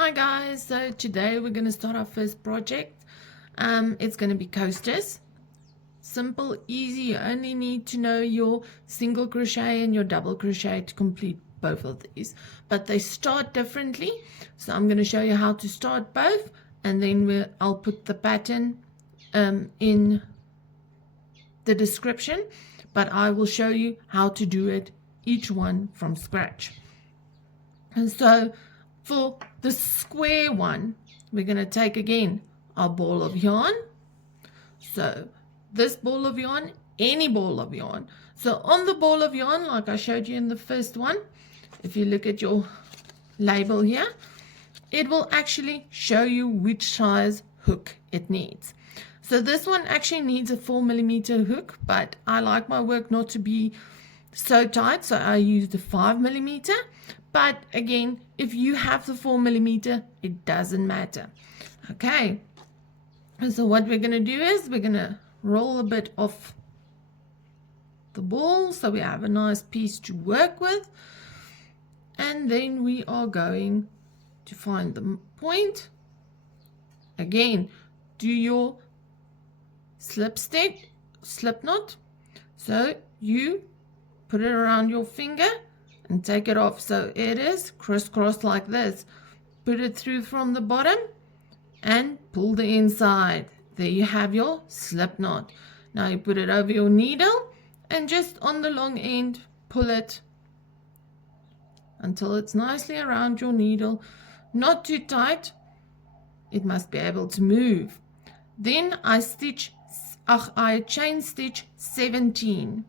Hi guys, so today we're going to start our first project. It's going to be coasters. Simple, easy. You only need to know your single crochet and your double crochet to complete both of these, but they start differently. So I'm going to show you how to start both, and then I'll put the pattern in the description, but I will show you how to do it each one from scratch. And so for the square one, we're going to take again our ball of yarn. So this ball of yarn, any ball of yarn. So on the ball of yarn, like I showed you in the first one, if you look at your label here, it will actually show you which size hook it needs. So this one actually needs a 4mm hook, but I like my work not to be so tight, so I used a 5mm. But again, if you have the 4mm, it doesn't matter. Okay, and so what we're going to do is we're going to roll a bit off the ball so we have a nice piece to work with, and then we are going to find the point. Again, do your slip knot. So you put it around your finger and take it off, so it is crisscross like this. Put it through from the bottom and pull the inside. There you have your slip knot. Now you put it over your needle and just on the long end pull it until it's nicely around your needle, not too tight. It must be able to move. Then I chain stitch 17.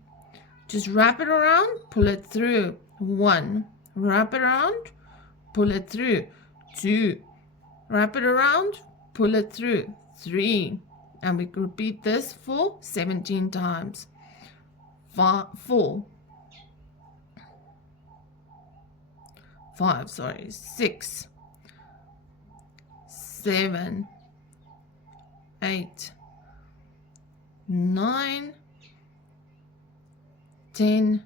Just wrap it around, pull it through. 1, wrap it around, pull it through. 2, wrap it around, pull it through. 3, and we repeat this for 17 times. 6, 7, 8, 9, 10,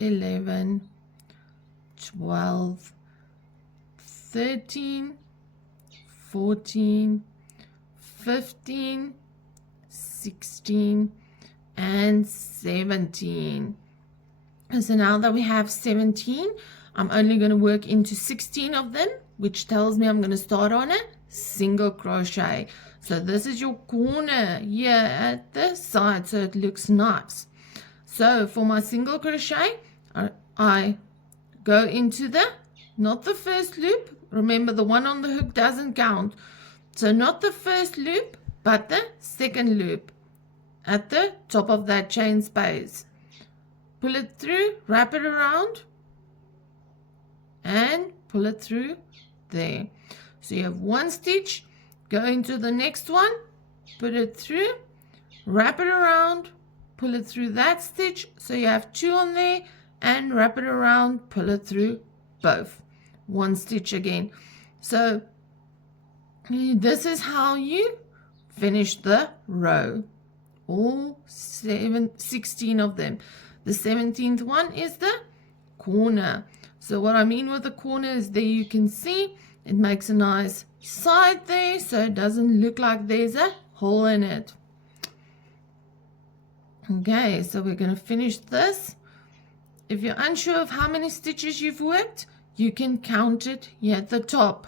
11, 12, 13, 14, 15, 16, and 17. And so now that we have 17, I'm only going to work into 16 of them, which tells me I'm going to start on a single crochet. So this is your corner here at the side, so it looks nice. So for my single crochet, I go into not the first loop. Remember, the one on the hook doesn't count. So not the first loop, but the second loop at the top of that chain space. Pull it through, wrap it around, and pull it through there. So you have one stitch, go into the next one, put it through, wrap it around, pull it through that stitch, so you have 2 on there, and wrap it around, pull it through both. One stitch again. So this is how you finish the row. All 16 of them. The 17th one is the corner. So what I mean with the corner is there you can see it makes a nice side there, so it doesn't look like there's a hole in it. Okay, so we're going to finish this. If you're unsure of how many stitches you've worked, you can count it here at the top.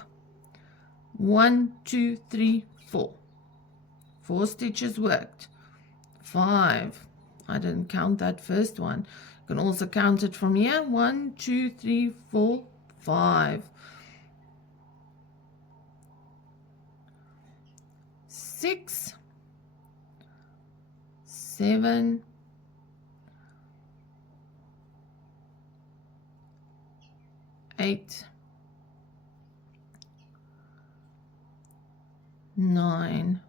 1, 2, 3, 4. 4 stitches worked. 5. I didn't count that first one. You can also count it from here. 1, 2, 3, 4, 5. 6, 7, 8, 9,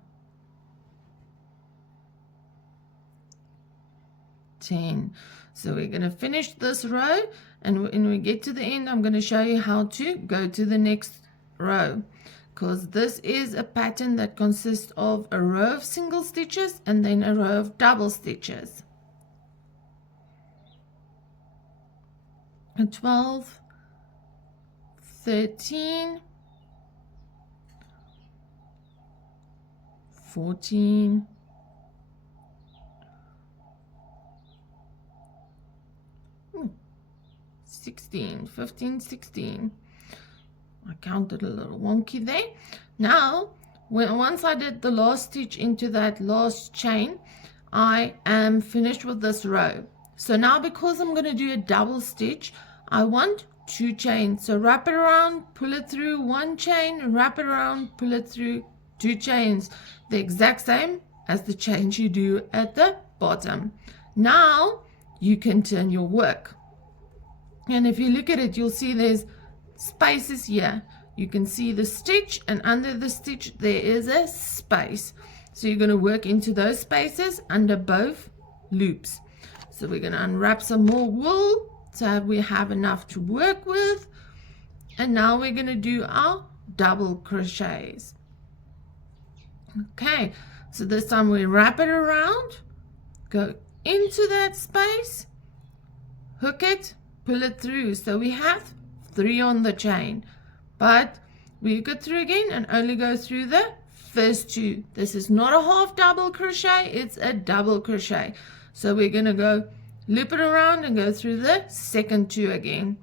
10. So we're going to finish this row, and when we get to the end, I'm going to show you how to go to the next row, because this is a pattern that consists of a row of single stitches and then a row of double stitches. 12, 13, 14, 16, 15, 16. I counted a little wonky there. Now, once I did the last stitch into that last chain, I am finished with this row. So now, because I'm going to do a double stitch, I want 2 chains. So wrap it around, pull it through 1 chain, and wrap it around, pull it through 2 chains. The exact same as the chains you do at the bottom. Now you can turn your work. And if you look at it, you'll see there's spaces here. You can see the stitch, and under the stitch there is a space. So you're going to work into those spaces under both loops. So we're going to unwrap some more wool so we have enough to work with. And now we're going to do our double crochets. Okay, so this time we wrap it around, go into that space, hook it, pull it through. So we have 3 on the chain, but we hook it through again and only go through the first 2. This is not a half double crochet, it's a double crochet. So we're going to go loop it around and go through the second 2 again.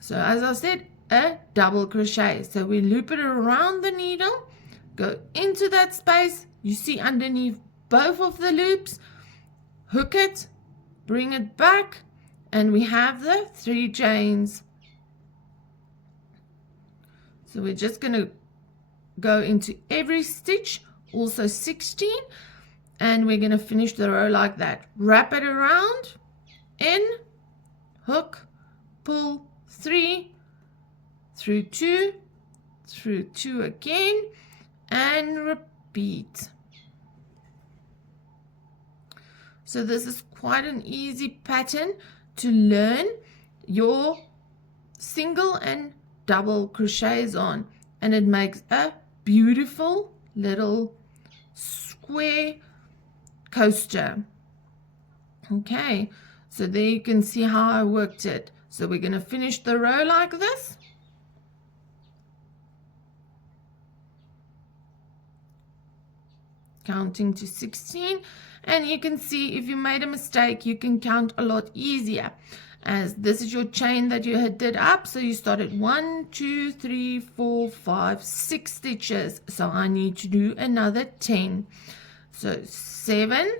So as I said, a double crochet. So we loop it around the needle, go into that space you see underneath both of the loops, hook it, bring it back, and we have the 3 chains. So we're just going to go into every stitch, also 16, and we're going to finish the row like that. Wrap it around, in, hook, pull, 3, through 2, through 2 again, and repeat. So this is quite an easy pattern to learn your single and double crochets on, and it makes a beautiful little square coaster. Okay, so there you can see how I worked it. So we're going to finish the row like this. Counting to 16, and you can see if you made a mistake you can count a lot easier, as this is your chain that you had did up. So you started 1, 2, 3, 4, 5, 6 stitches. So I need to do another 10. So 7,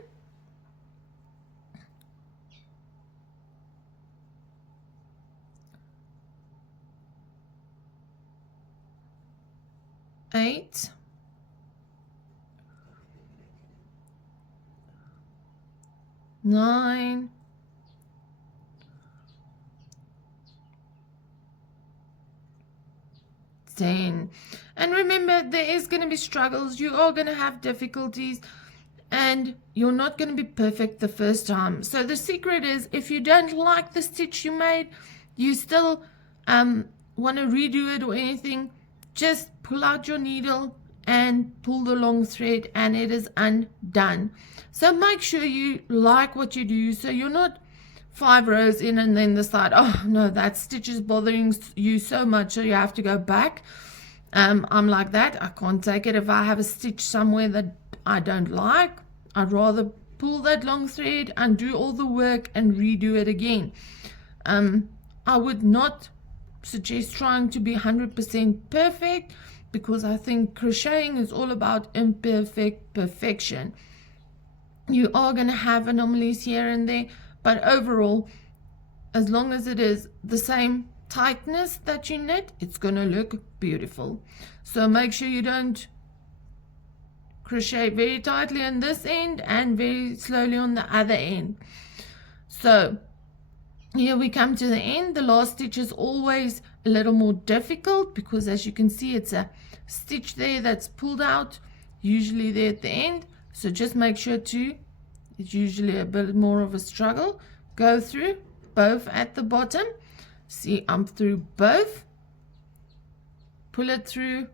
8, 9, 10. And remember, there is going to be struggles. You are going to have difficulties, and you're not going to be perfect the first time. So the secret is, if you don't like the stitch you made, you still want to redo it or anything, just pull out your needle and pull the long thread, and it is undone. So make sure you like what you do, so you're not 5 rows in and then decide, oh no, that stitch is bothering you so much, so you have to go back. I'm like that. I can't take it. If I have a stitch somewhere that I don't like, I'd rather pull that long thread and do all the work and redo it again. I would not suggest trying to be 100% perfect, because I think crocheting is all about imperfect perfection. You are going to have anomalies here and there, but overall, as long as it is the same tightness that you knit, it's going to look beautiful. So make sure you don't crochet very tightly on this end and very slowly on the other end. So here we come to the end. The last stitch is always a little more difficult, because as you can see, it's a stitch there that's pulled out, usually there at the end. So just make sure to, it's usually a bit more of a struggle, go through both at the bottom. See, I'm through both, pull it through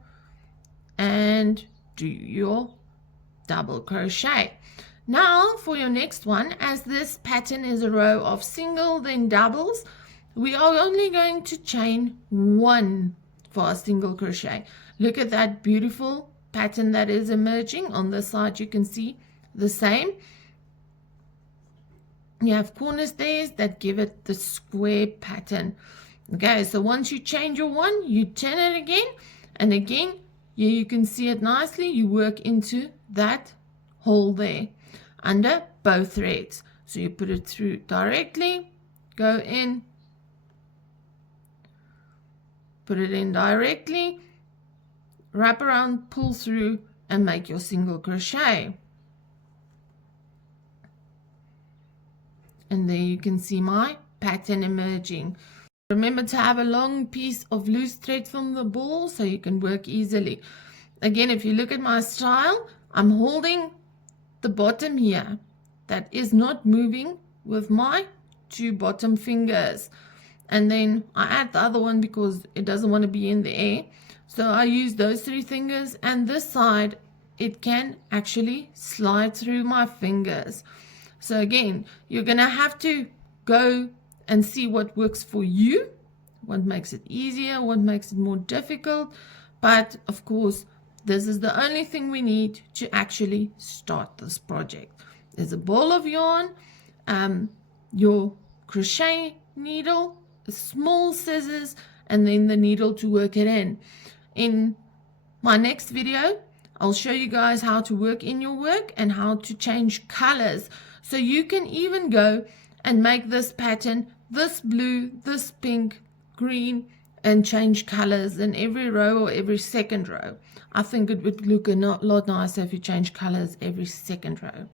and do your double crochet. Now for your next one, as this pattern is a row of single then doubles, we are only going to chain 1 for a single crochet. Look at that beautiful pattern that is emerging. On this side you can see the same. You have corner stairs that give it the square pattern. Okay, so once you change your one, you turn it again, and again, here you can see it nicely. You work into that hole there under both threads. So you put it through directly, go in, put it in directly, wrap around, pull through, and make your single crochet. And there you can see my pattern emerging. Remember to have a long piece of loose thread from the ball so you can work easily. Again, if you look at my style, I'm holding the bottom here. That is not moving with my two bottom fingers. And then I add the other one because it doesn't want to be in the air. So I use those three fingers, and this side, it can actually slide through my fingers. So again, you're going to have to go and see what works for you, what makes it easier, what makes it more difficult. But of course, this is the only thing we need to actually start this project. There's a ball of yarn, your crochet needle, small scissors, and then the needle to work it in. In my next video, I'll show you guys how to work in your work and how to change colors. So you can even go and make this pattern, this blue, this pink, green, and change colors in every row or every second row. I think it would look a lot nicer if you change colors every second row.